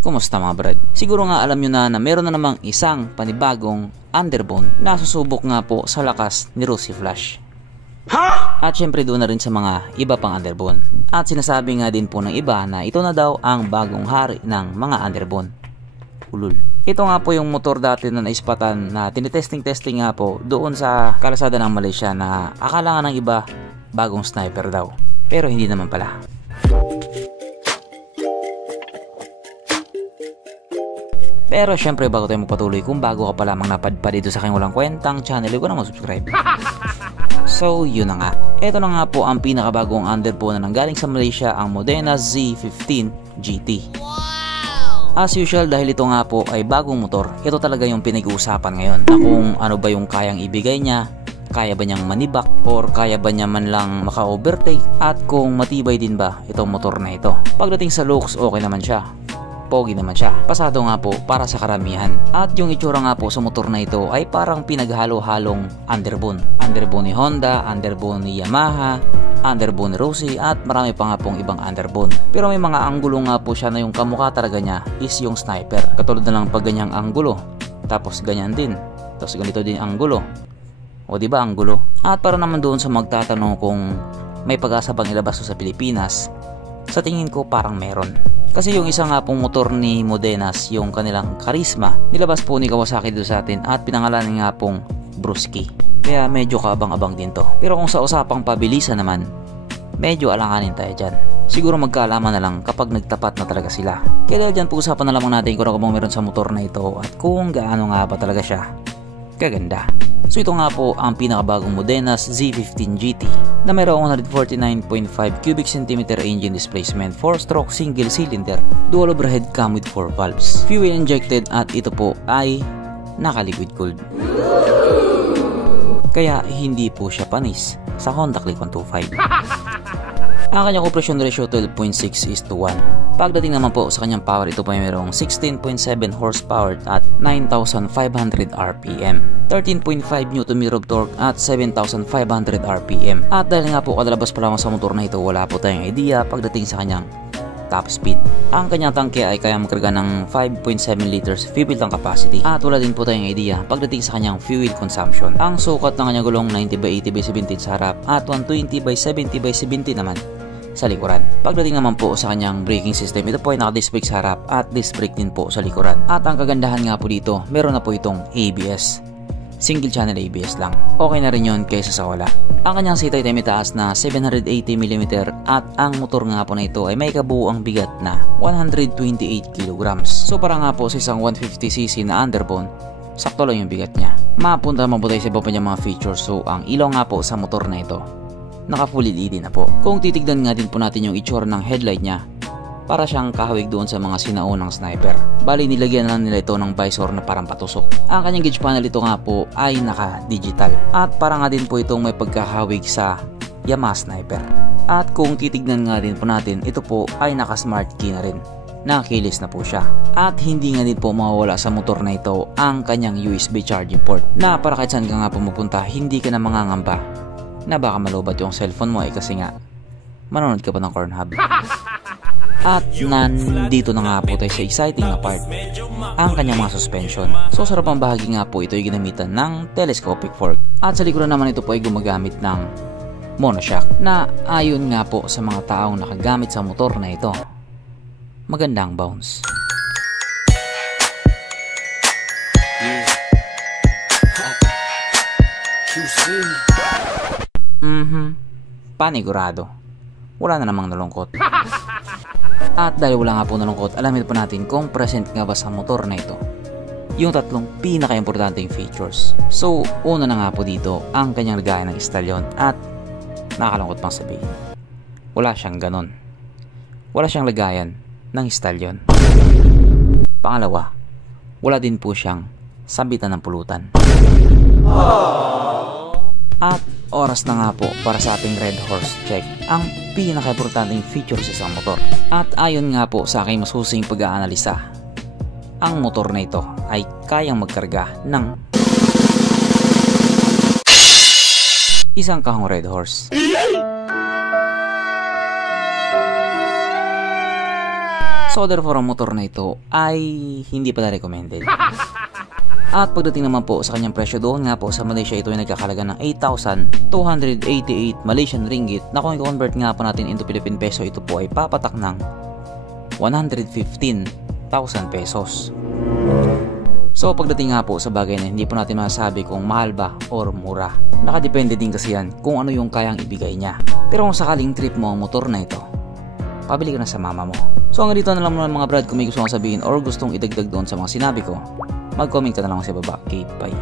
Kumusta mga brad? Siguro nga alam nyo na meron na namang isang panibagong underbone na susubok nga po sa lakas ni Rosie Flash. At syempre doon na rin sa mga iba pang underbone. At sinasabi nga din po ng iba na ito na daw ang bagong hari ng mga underbone. Ulul. Ito nga po yung motor dati na naispatan na tinitesting nga po doon sa kalasada ng Malaysia na akala nga ng iba bagong sniper daw. Pero hindi naman pala. Pero syempre bago tayo magpatuloy, kung bago ka pa lamang napadpad dito sa aking walang kwentang channel, huwag ka na mag-subscribe. So yun na nga. Ito na nga po ang pinakabagong underbone na nanggaling sa Malaysia, ang Modena Z15 GT. As usual, dahil ito nga po ay bagong motor, ito talaga yung pinag-uusapan ngayon na kung ano ba yung kayang ibigay niya, kaya ba niyang manibak or kaya ba niya man lang maka-overtake, at kung matibay din ba itong motor na ito. Pagdating sa looks, okay naman siya. Pogi naman siya. Pasado nga po para sa karamihan. At yung itsura nga po sa motor na ito ay parang pinaghalo-halong underbone. Underbone ni Honda, underbone ni Yamaha, underbone ni Rosie, at marami pa nga pong ibang underbone. Pero may mga anggulo nga po siya na yung kamukha talaga niya is yung sniper. Katulad na lang pag ganyang anggulo, tapos ganyan din, tapos ganito din anggulo. O diba anggulo? At para naman doon sa magtatanong kung may pag-asa bang ilabas sa Pilipinas, sa tingin ko parang meron. Kasi yung isa nga pong motor ni Modenas, yung kanilang Karisma, nilabas po ni Kawasaki dito sa atin at pinangalanan nga pong Brusky. Kaya medyo kaabang-abang din to. Pero kung sa usapang pabilisan naman, medyo alanganin tayo dyan. Siguro magkaalaman na lang kapag nagtapat na talaga sila. Kaya dahil dyan pag-usapan na lamang natin kung ano bang meron sa motor na ito at kung gaano nga ba talaga siya kaganda. So ito nga po ang pinakabagong Modenas Z15 GT na mayroong 149.5 cubic centimeter engine displacement, 4-stroke single cylinder, dual overhead cam with 4 valves, fuel injected, at ito po ay naka-liquid cooled. Kaya hindi po siya panis sa Honda Click 125. Ang kanyang compression ratio 12.6:1. Pagdating naman po sa kanyang power, ito po ay mayroong 16.7 horsepower at 9,500 RPM, 13.5 Nm of torque at 7,500 RPM. At dahil nga po kadalabas pa lamang sa motor na ito, wala po tayong idea pagdating sa kanyang top speed. Ang kanyang tangke ay kaya magkarga ng 5.7 liters fuel tank capacity at wala din po tayong idea pagdating sa kanyang fuel consumption. Ang sukat ng kanyang gulong 90/80/17 sa harap at 120/70/70 naman sa likuran. Pagdating naman po sa kanyang braking system, ito po ay naka-disc brake sa harap at disc brake din po sa likuran. At ang kagandahan nga po dito, meron na po itong ABS. Single channel ABS lang. Okay na rin yun kaysa sa wala. Ang kanyang seat ay may taas na 780mm at ang motor nga po na ito ay may kabuuang bigat na 128 kg. So para nga po sa isang 150cc na underbone, sakto lang yung bigat niya. Mapunta naman po tayo sa iba pa niyang mga features. So ang ilaw nga po sa motor na ito, naka full LED na po. Kung titignan nga din po natin yung itsura ng headlight niya, para siyang kahawig doon sa mga sinaunang sniper. Bali nilagyan na nila ito ng visor na parang patusok. Ang kanyang gauge panel ito nga po ay naka-digital. At para nga din po itong may pagkahawig sa Yamaha sniper. At kung titignan nga din po natin, ito po ay naka-smart key na rin. Nakakilis na po siya. At hindi nga din po mawawala sa motor na ito ang kanyang USB charging port. Na para kahit saan ka nga po mapunta, hindi ka na mangangamba na baka malubat yung cellphone mo kasi nga manonood ka pa ng Pornhub. At nandito na nga po tayo sa exciting na part, ang kanyang mga suspension. So sa harapang bahagi nga po ito ay ginamitan ng telescopic fork. At sa likuran naman ito po ay gumagamit ng monoshock na ayon nga po sa mga taong nakagamit sa motor na ito, magandang bounce. Panigurado. Wala na namang nalungkot. At dahil wala nga po nalungkot, alamin po natin kung present nga ba sa motor na ito yung tatlong pinaka-importanteng features. So, una na nga po dito ang kanyang lagayan ng istalyon at nakakalungkot pang sabihin, wala siyang ganon. Wala siyang lagayan ng istalyon. Pangalawa, wala din po siyang sabitan ng pulutan. At oras na nga po para sa ating Red Horse check ang pinaka-importanting features sa isang motor. At ayon nga po sa aking masusing pag-aanalisa, ang motor na ito ay kayang magkarga ng isang kahong Red Horse. So therefore ang motor na ito ay hindi pala recommended. At pagdating naman po sa kanyang presyo, doon nga po sa Malaysia ito ay nagkakalaga ng 8,288 Malaysian ringgit, na kung i-convert nga po natin into Philippine peso, ito po ay papatak ng 115,000 pesos. So pagdating nga po sa bagay na hindi po natin masasabi kung mahal ba or mura, nakadepende din kasi yan kung ano yung kayang ibigay niya. Pero kung sakaling trip mo ang motor na ito, pabili ka na sa mama mo. So hanggang dito na lang muna mga brad. Kung may gusto kong sabihin or gustong idagdag doon sa mga sinabi ko, mag-comment ka na lang sa baba. Okay, bye.